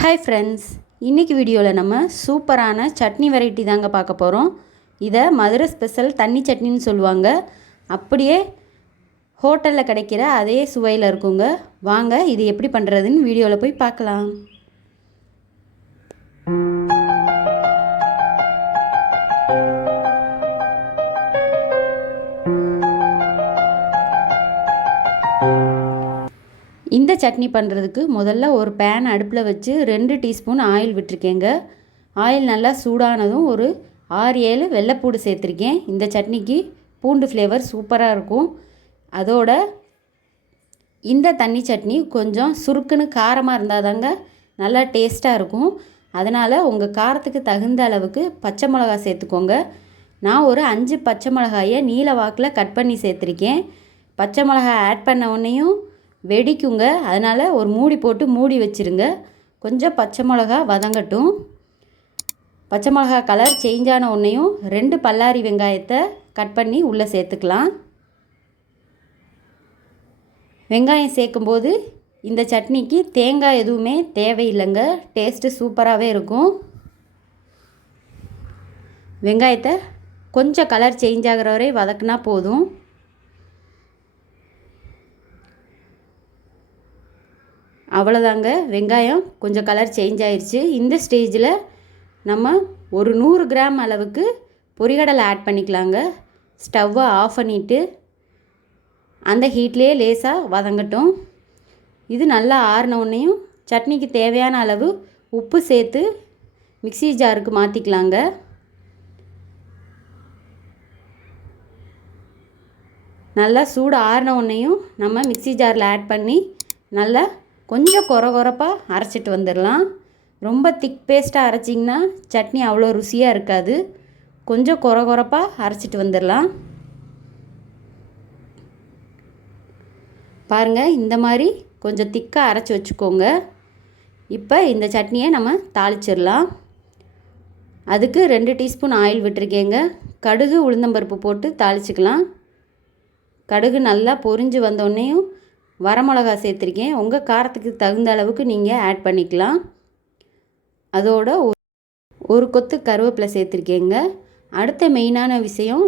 Hi friends, இன்றைக்கி வீடியோவில் நம்ம சூப்பரான சட்னி வெரைட்டி தாங்க பார்க்க போகிறோம். இதை மதுரை ஸ்பெஷல் தண்ணி சட்னின்னு சொல்லுவாங்க. அப்படியே ஹோட்டலில் கிடைக்கிற அதே சுவையில் இருக்குங்க. வாங்க இது எப்படி பண்ணுறதுன்னு வீடியோவில் போய் பார்க்கலாம். இந்த சட்னி பண்ணுறதுக்கு முதல்ல ஒரு பேன் அடுப்பில் வச்சு 2 டீஸ்பூன் ஆயில் விட்டுருக்கேங்க. ஆயில் நல்லா சூடானதும் ஒரு 6-7 வெள்ளைப்பூடு சேர்த்துருக்கேன். இந்த சட்னிக்கு பூண்டு ஃப்ளேவர் சூப்பராக இருக்கும். அதோட இந்த தண்ணி சட்னி கொஞ்சம் சுருக்குன்னு காரமாக இருந்தால் தாங்க நல்லா டேஸ்ட்டாக இருக்கும். அதனால் உங்கள் காரத்துக்கு தகுந்த அளவுக்கு பச்சை மிளகா சேர்த்துக்கோங்க. நான் ஒரு 5 பச்சை மிளகாயை நீல வாக்கில் கட் பண்ணி சேர்த்துருக்கேன். பச்சை மிளகாய் ஆட் பண்ண உடனேயும் வெடிக்குங்க. அதனால் ஒரு மூடி போட்டு மூடி வச்சுருங்க. கொஞ்சம் பச்சை மிளகா வதங்கட்டும். பச்சை மிளகா கலர் சேஞ்ச் ஆன உடனேயும் 2 பல்லாரி வெங்காயத்தை கட் பண்ணி உள்ளே சேர்த்துக்கலாம். வெங்காயம் சேர்க்கும்போது இந்த சட்னிக்கு தேங்காய் எதுவுமே தேவையில்லைங்க. டேஸ்ட்டு சூப்பராகவே இருக்கும். வெங்காயத்தை கொஞ்சம் கலர் சேஞ்ச் ஆகிற வரை வதக்குனா போதும். அவ்வளோதாங்க, வெங்காயம் கொஞ்சம் கலர் சேஞ்ச் ஆயிடுச்சு. இந்த ஸ்டேஜில் நம்ம ஒரு 100 கிராம் அளவுக்கு பொரிகடலை ஆட் பண்ணிக்கலாங்க. ஸ்டவ்வை ஆஃப் பண்ணிவிட்டு அந்த ஹீட்லேயே லேசாக வதங்கட்டும். இது நல்லா ஆறின உடனேயும் சட்னிக்கு தேவையான அளவு உப்பு சேர்த்து மிக்ஸி ஜாருக்கு மாற்றிக்கலாங்க. நல்லா சூடு ஆறின உடனேயும் நம்ம மிக்ஸி ஜாரில் ஆட் பண்ணி நல்லா கொஞ்சம் கொரகொரப்பாக அரைச்சிட்டு வந்துடலாம். ரொம்ப திக் பேஸ்ட்டாக அரைச்சிங்கன்னா சட்னி அவ்வளோ ருசியாக இருக்காது. கொஞ்சம் கொரகொரப்பாக அரைச்சிட்டு வந்துடலாம். பாருங்கள், இந்த மாதிரி கொஞ்சம் திக்காக அரைச்சி வச்சுக்கோங்க. இப்போ இந்த சட்னியை நம்ம தாளிச்சிடலாம். அதுக்கு 2 டீஸ்பூன் ஆயில் விட்டுருக்கேங்க. கடுகு உளுந்தம்பருப்பு போட்டு தாளிச்சிக்கலாம். கடுகு நல்லா பொரிஞ்சு வந்தோடனேயும் வரமிளகா சேர்த்துருக்கேன். உங்கள் காரத்துக்கு தகுந்த அளவுக்கு நீங்கள் ஆட் பண்ணிக்கலாம். அதோட ஒரு கொத்து கருவேப்பிலை சேர்த்துருக்கேங்க. அடுத்த மெயினான விஷயம்,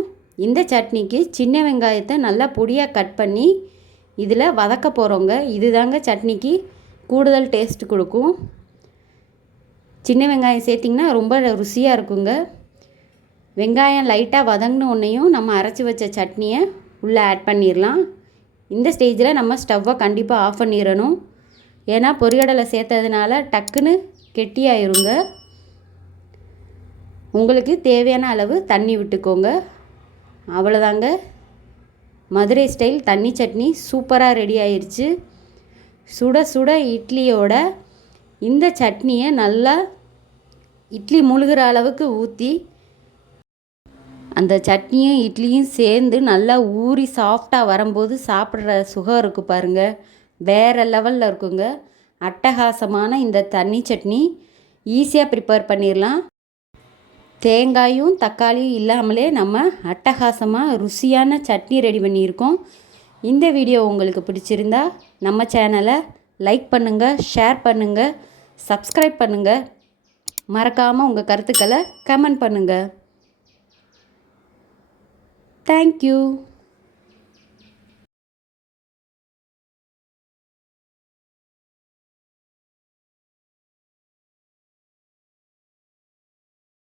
இந்த சட்னிக்கு சின்ன வெங்காயத்தை நல்லா பொடியாக கட் பண்ணி இதில் வதக்க போகிறோங்க. இது தாங்க சட்னிக்கு கூடுதல் டேஸ்ட் கொடுக்கும். சின்ன வெங்காயம் சேர்த்திங்கன்னா ரொம்ப ருசியாக இருக்குங்க. வெங்காயம் லைட்டாக வதங்கின உடனேயும் நம்ம அரைச்சி வச்ச சட்னியை உள்ளே ஆட் பண்ணிடலாம். இந்த ஸ்டேஜில் நம்ம ஸ்டவ்வை கண்டிப்பாக ஆஃப் பண்ணிடணும். ஏன்னா பொரிகடலை சேர்த்ததுனால டக்குன்னு கெட்டியாயிருங்க. உங்களுக்கு தேவையான அளவு தண்ணி விட்டுக்கோங்க. அவ்வளோதாங்க, மதுரை ஸ்டைல் தண்ணி சட்னி சூப்பராக ரெடி ஆயிடுச்சு. சுட சுட இட்லியோட இந்த சட்னியை நல்லா இட்லி முழுகிற அளவுக்கு ஊற்றி அந்த சட்னியும் இட்லியும் சேர்ந்து நல்லா ஊறி சாஃப்டாக வரும்போது சாப்பிட்ற சுகம் இருக்குது பாருங்கள், வேறு லெவலில் இருக்குங்க. அட்டகாசமான இந்த தண்ணி சட்னி ஈஸியாக ப்ரிப்பேர் பண்ணிடலாம். தேங்காயும் தக்காளியும் இல்லாமலே நம்ம அட்டகாசமாக ருசியான சட்னி ரெடி பண்ணியிருக்கோம். இந்த வீடியோ உங்களுக்கு பிடிச்சிருந்தா நம்ம சேனலை லைக் பண்ணுங்கள், ஷேர் பண்ணுங்கள், சப்ஸ்கிரைப் பண்ணுங்கள். மறக்காமல் உங்கள் கருத்துக்களை கமெண்ட் பண்ணுங்கள். Thank you.